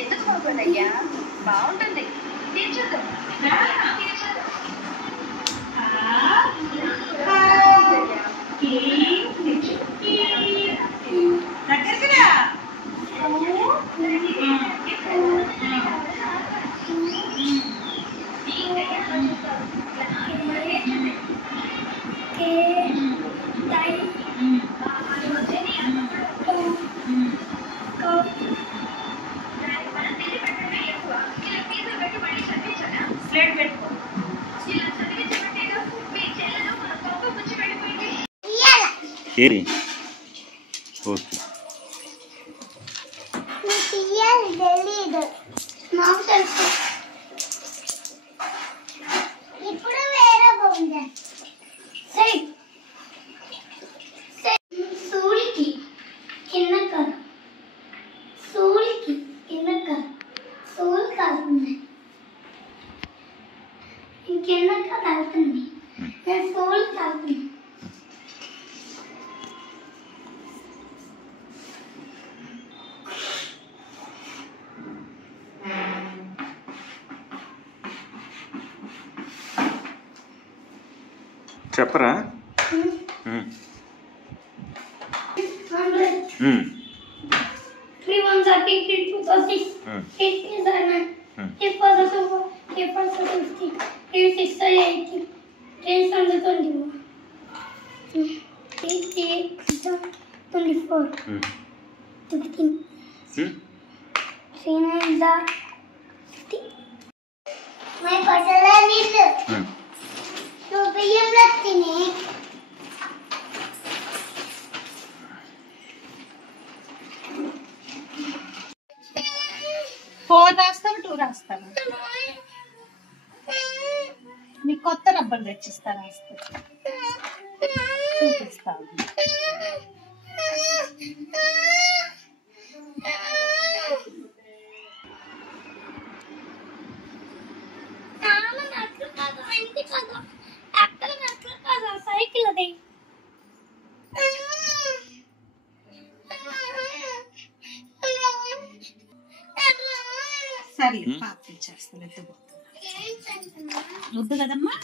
ఎందుకు బాగుందయ్యా? బాగుంటుంది. తీర్చుద్దాం. Kiri. Okay. చెప్పరా? 3 1 30 3 2 30 8 3 9 8 4 4 8 4 50 8 6 80 10 21 8 24 15 3 9 50 मैं पटला नील तो भैया लगती नहीं फोर रास्ता 2 रास्ता నీకు కొత్త రబ్బర్ తెచ్చిస్తా రాస్తా చూపిస్తాను సైకిల్ అది సరే పాపించేస్తాను వద్దు కదమ్మా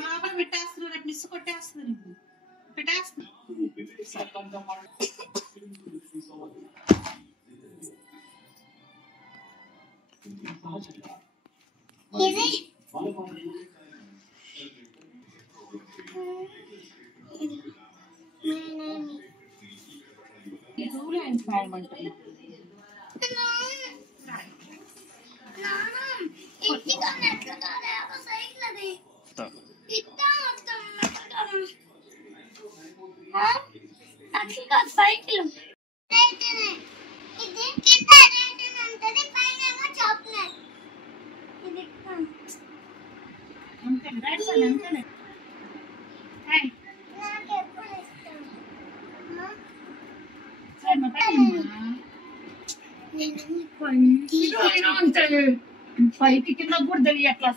బాబా పెట్టేస్తున్నావు రేపు మిస్ కొట్టేస్తుంది పెట్టేస్తున్నా సైకిల్ పైకి కింద కూడా తెలియట్లా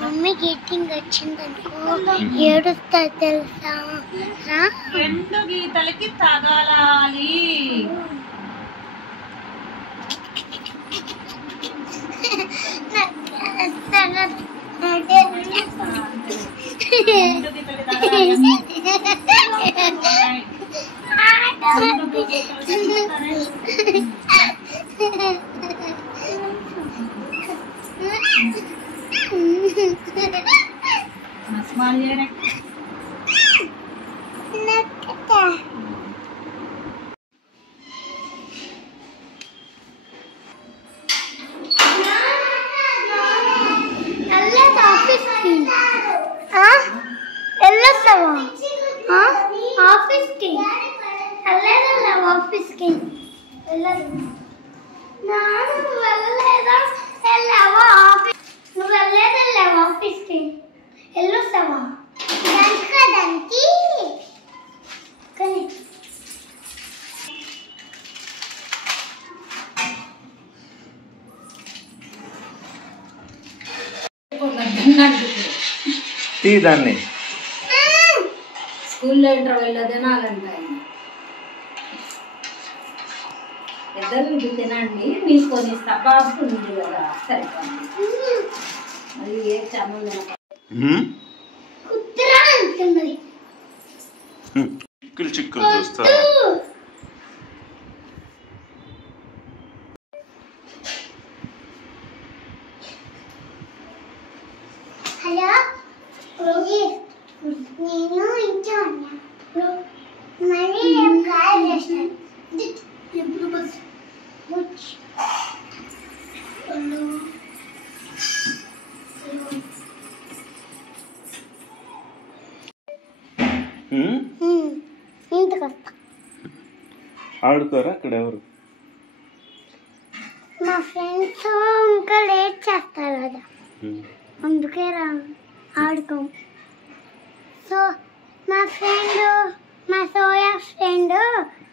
మమ్మీ గీటింగ్ వచ్చిందనుకో ఏడుస్తా తెలుసా? 2 గీతలకి తగలాలి. ఆఫీస్ కి వెళ్ళలేదా? వెళ్ళలేదా? వెళ్ళావా ఆఫీస్ తీ దాన్ని. స్కూల్లో ఇంటర్వెల్లో తినాలంట. ఇద్దరు తినండి, మీకు కొన్ని ఇస్తా. బాబుకు ఉంది కదా సరిపోయింది. అది ఏ చమ్మలు చిక్కులు చిక్కులు చూస్తా. హలో నేను ఇంకా మళ్ళీ కాల్ చేస్తాను. ఎప్పుడు బస్ ఇంటికి వస్తా. ఆడుకోరా అక్కడ ఎవరు? మా ఫ్రెండ్స్ ఇంకా లేట్ చేస్తారు కదా, అందుకే రా ఆడుకోం. సో మా సోయా ఫ్రెండ్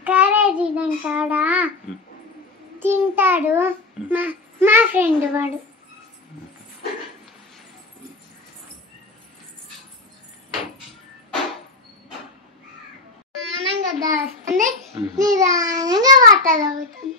క్యారేజీ తింటాడా తింటాడు. మా ఫ్రెండ్ వాడు ఆనంగా దాస్తుంది, నిదానంగా వాటర్ తాగుతుంది.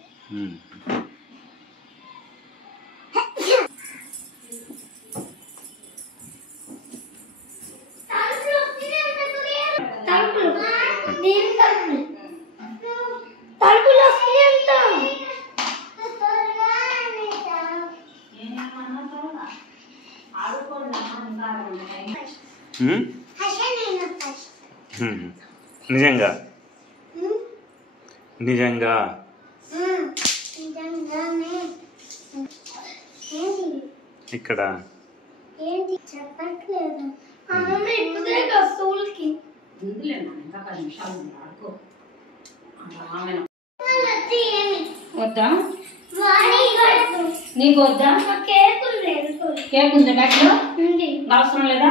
నిజంగా నిజంగా ఇక్కడ ఏంటి చెప్పట్లేదు. వద్దా నీకు? వద్దా? కేక్ ఉంది బ్యాగ్లో, అవసరం లేదా?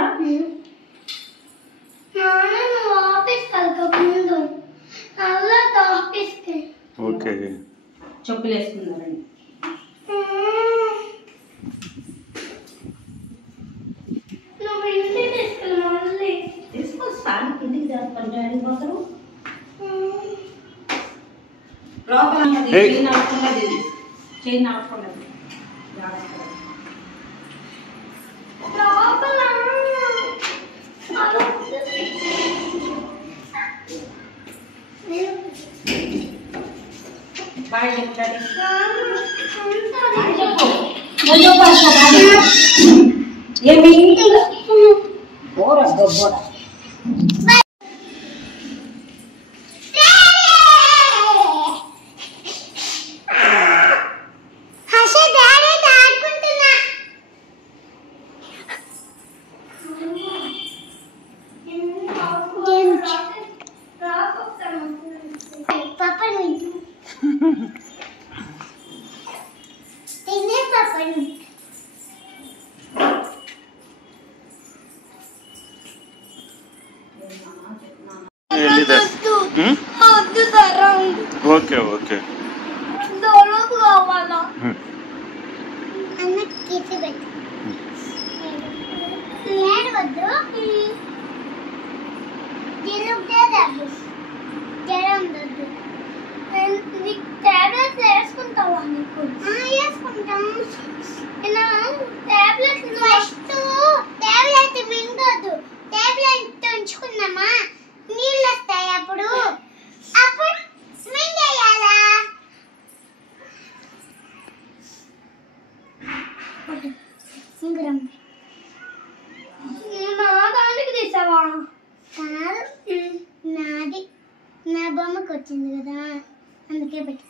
ఓకే. చెప్పులు వేసుకున్నారండి. తీసుకొస్తాను కిందికి చేస్తాను కోసం లోపల చేయి నడుచుకున్నది. బాయ్ చెప్తాడు. ఏమి బోర గొబ్బోర ఓకే ఓకే. టాబ్లెట్స్ వేసుకుంటావా? నీకు వేసుకుంటాం. టాబ్లెట్స్ ఫస్ట్ టాబ్లెట్ మింగదు. టాబ్లెట్ ఉంచుకున్నామా నీళ్ళు వస్తాయి, అప్పుడు మింగేయాలా? నా దానికి తీసావా? కాదు, నాది నా బొమ్మకి వచ్చింది కదా, అందుకే పెట్టా.